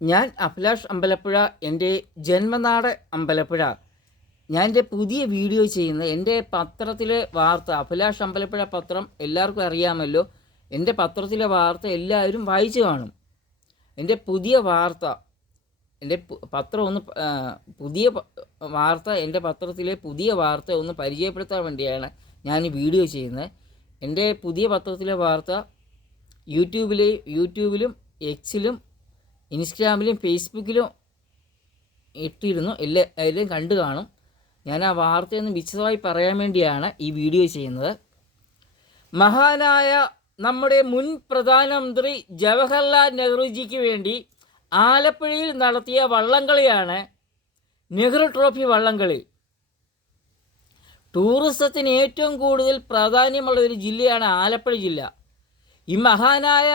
ഞാൻ അഭിലാഷ് അമ്പലപ്പുഴ എന്റെ ജന്മനാട് അമ്പലപ്പുഴ. ഞാൻ എന്റെ പുതിയ വീഡിയോ ചെയ്യുന്ന എന്റെ പത്രത്തിലെ വാർത്ത അഭിലാഷ് അമ്പലപ്പുഴ പത്രം എല്ലാവർക്കും അറിയാമല്ലോ. എന്റെ പത്രത്തിലെ വാർത്ത എല്ലാവരും വായിച്ചു കാണും. എന്റെ പുതിയ വാർത്ത എന്റെ പത്രം ഒന്ന് പുതിയ വാർത്ത എന്റെ പത്രത്തിലെ പുതിയ വാർത്ത ഒന്ന് പരിചയപ്പെടുത്താൻ വേണ്ടിയാണ് ഞാൻ ഈ വീഡിയോ ചെയ്യുന്നത്. എന്റെ പുതിയ പത്രത്തിലെ വാർത്ത യൂട്യൂബിലെ യൂട്യൂബിലും എക്സിലും ഇൻസ്റ്റാഗ്രാമിലും ഫേസ്ബുക്കിലും ഇട്ടിരുന്നു. എല്ലാ എല്ലാം കണ്ടു കാണും. ഞാൻ ആ വാർത്തയൊന്ന് വിശദമായി പറയാൻ വേണ്ടിയാണ് ഈ വീഡിയോ ചെയ്യുന്നത്. മഹാനായ നമ്മുടെ മുൻ പ്രധാനമന്ത്രി ജവഹർലാൽ നെഹ്റുജിക്ക് വേണ്ടി ആലപ്പുഴയിൽ നടത്തിയ വള്ളംകളിയാണ് നെഹ്റു ട്രോഫി വള്ളംകളി. ടൂറിസത്തിന് ഏറ്റവും കൂടുതൽ പ്രാധാന്യമുള്ള ഒരു ജില്ലയാണ് ആലപ്പുഴ ജില്ല. ഈ മഹാനായ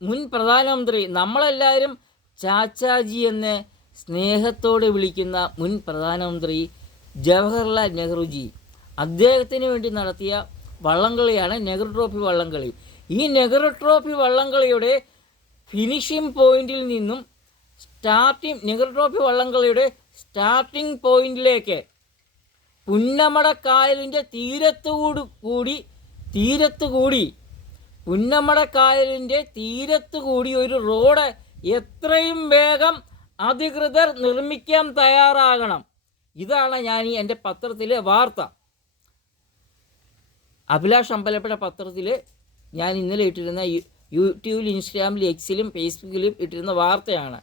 മുൻ പ്രധാനമന്ത്രി നമ്മളെല്ലാവരും ചാച്ചാജി എന്ന് സ്നേഹത്തോടെ വിളിക്കുന്ന മുൻ പ്രധാനമന്ത്രി ജവഹർലാൽ നെഹ്റുജി. അദ്ദേഹത്തിന് വേണ്ടി നടത്തിയ വള്ളംകളിയാണ് നെഹ്റു ട്രോഫി വള്ളംകളി. ഈ നെഹ്റു ട്രോഫി വള്ളംകളിയുടെ ഫിനിഷിംഗ് പോയിന്റിൽ നിന്നും സ്റ്റാർട്ടിംഗ് നെഹ്റു ട്രോഫി വള്ളംകളിയുടെ സ്റ്റാർട്ടിംഗ് പോയിന്റിലേക്ക് പുന്നമടക്കായലിന്റെ തീരത്തുകൂടി കൂടി തീരത്തുകൂടി പുന്നമടക്കായലിന്റെ തീരത്ത് കൂടി ഒരു റോഡ് എത്രയും വേഗം അധികൃതർ നിർമ്മിക്കാൻ തയ്യാറാകണം. ഇതാണ് ഞാൻ ഈ എന്റെ പത്രത്തിലെ വാർത്ത. അഭിലാഷ് അമ്പലപ്പുഴ പത്രത്തിൽ ഞാൻ ഇന്നലെ ഇട്ടിരുന്ന യൂട്യൂബിൽ ഇൻസ്റ്റാഗ്രാമിലും എക്സിലും ഫേസ്ബുക്കിലും ഇട്ടിരുന്ന വാർത്തയാണ്.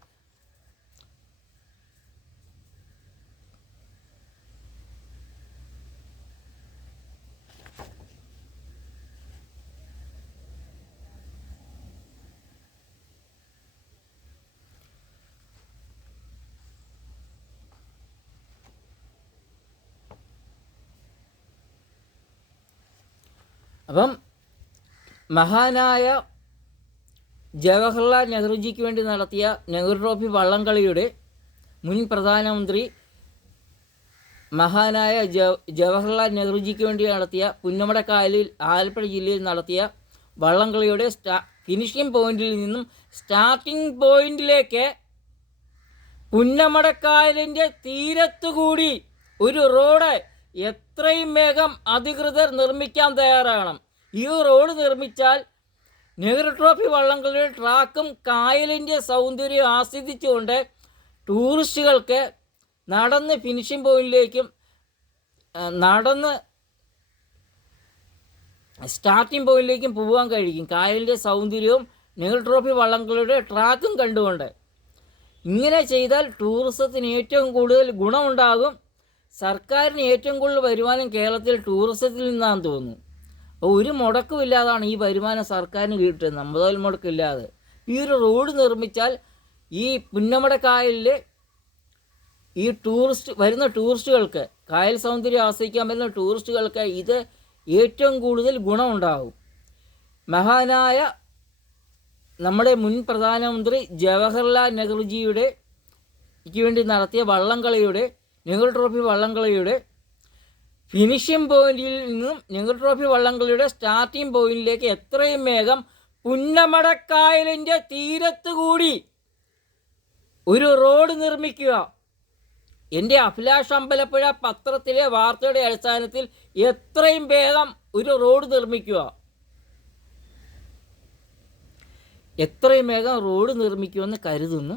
അപ്പം മഹാനായ ജവഹർലാൽ നെഹ്റുജിക്ക് വേണ്ടി നടത്തിയ നെഹ്റു ട്രോഫി വള്ളംകളിയുടെ മുൻ പ്രധാനമന്ത്രി മഹാനായ ജവ ജവഹർലാൽ നെഹ്റുജിക്ക് വേണ്ടി നടത്തിയ പുന്നമടക്കായലിൽ ആലപ്പുഴ ജില്ലയിൽ നടത്തിയ വള്ളംകളിയുടെ സ്റ്റാ ഫിനിഷിംഗ് പോയിന്റിൽ നിന്നും സ്റ്റാർട്ടിംഗ് പോയിന്റിലേക്ക് പുന്നമടക്കായലിന്റെ തീരത്തുകൂടി ഒരു റോഡ് എത്രയും വേഗം അധികൃതർ നിർമ്മിക്കാൻ തയ്യാറാകണം. ഈ റോഡ് നിർമ്മിച്ചാൽ നെഹ്റു ട്രോഫി വള്ളംകളിയുടെ ട്രാക്കും കായലിന്റെ സൗന്ദര്യം ആസ്വദിച്ചുകൊണ്ട് ടൂറിസ്റ്റുകൾക്ക് നടന്ന് ഫിനിഷിംഗ് പോയിന്റിലേക്കും നടന്ന് സ്റ്റാർട്ടിംഗ് പോയിന്റിലേക്കും പോകാൻ കഴിയും. കായലിന്റെ സൗന്ദര്യവും നെഹ്റു ട്രോഫി വള്ളംകളിയുടെ ട്രാക്കും കണ്ടുകൊണ്ട്. ഇങ്ങനെ ചെയ്താൽ ടൂറിസത്തിന് ഏറ്റവും കൂടുതൽ ഗുണമുണ്ടാകും. സർക്കാരിന് ഏറ്റവും കൂടുതൽ വരുമാനം കേരളത്തിൽ ടൂറിസത്തിൽ നിന്നാണെന്ന് തോന്നുന്നു. ഒരു മുടക്കുമില്ലാതാണ് ഈ വരുമാനം സർക്കാരിന് കിട്ടുന്നത് മുതൽ മുടക്കില്ലാതെ. ഈ ഒരു റോഡ് നിർമ്മിച്ചാൽ ഈ പുന്നമടക്കായലിൽ ഈ ടൂറിസ്റ്റ് വരുന്ന ടൂറിസ്റ്റുകൾക്ക് കായൽ സൗന്ദര്യം ആസ്വദിക്കാൻ വരുന്ന ടൂറിസ്റ്റുകൾക്ക് ഇത് ഏറ്റവും കൂടുതൽ ഗുണമുണ്ടാകും മഹാനായ നമ്മുടെ മുൻ പ്രധാനമന്ത്രി ജവഹർലാൽ നെഹ്റുജിയുടെ വേണ്ടി നടത്തിയ വള്ളംകളിയുടെ നെഹ്റു ട്രോഫി വള്ളംകളിയുടെ ഫിനിഷിംഗ് പോയിന്റിൽ നിന്നും നെഹ്റു ട്രോഫി വള്ളംകളിയുടെ സ്റ്റാർട്ടിംഗ് പോയിന്റിലേക്ക് എത്രയും വേഗം പുന്നമടക്കായലിന്റെ തീരത്തുകൂടി ഒരു റോഡ് നിർമ്മിക്കുക. എന്റെ അഭിലാഷ് അമ്പലപ്പുഴ പത്രത്തിലെ വാർത്തയുടെ അടിസ്ഥാനത്തിൽ എത്രയും വേഗം ഒരു റോഡ് നിർമ്മിക്കുക. എത്രയും വേഗം റോഡ് നിർമ്മിക്കുമെന്ന് കരുതുന്നു.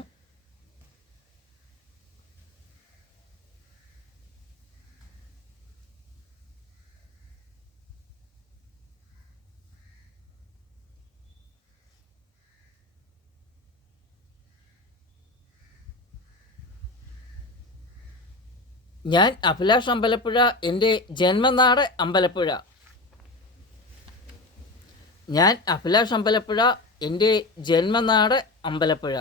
ഞാൻ അഭിലാഷ് അമ്പലപ്പുഴ എന്റെ ജന്മനാട് അമ്പലപ്പുഴ. ഞാൻ അഭിലാഷ് അമ്പലപ്പുഴ എന്റെ ജന്മനാട് അമ്പലപ്പുഴ.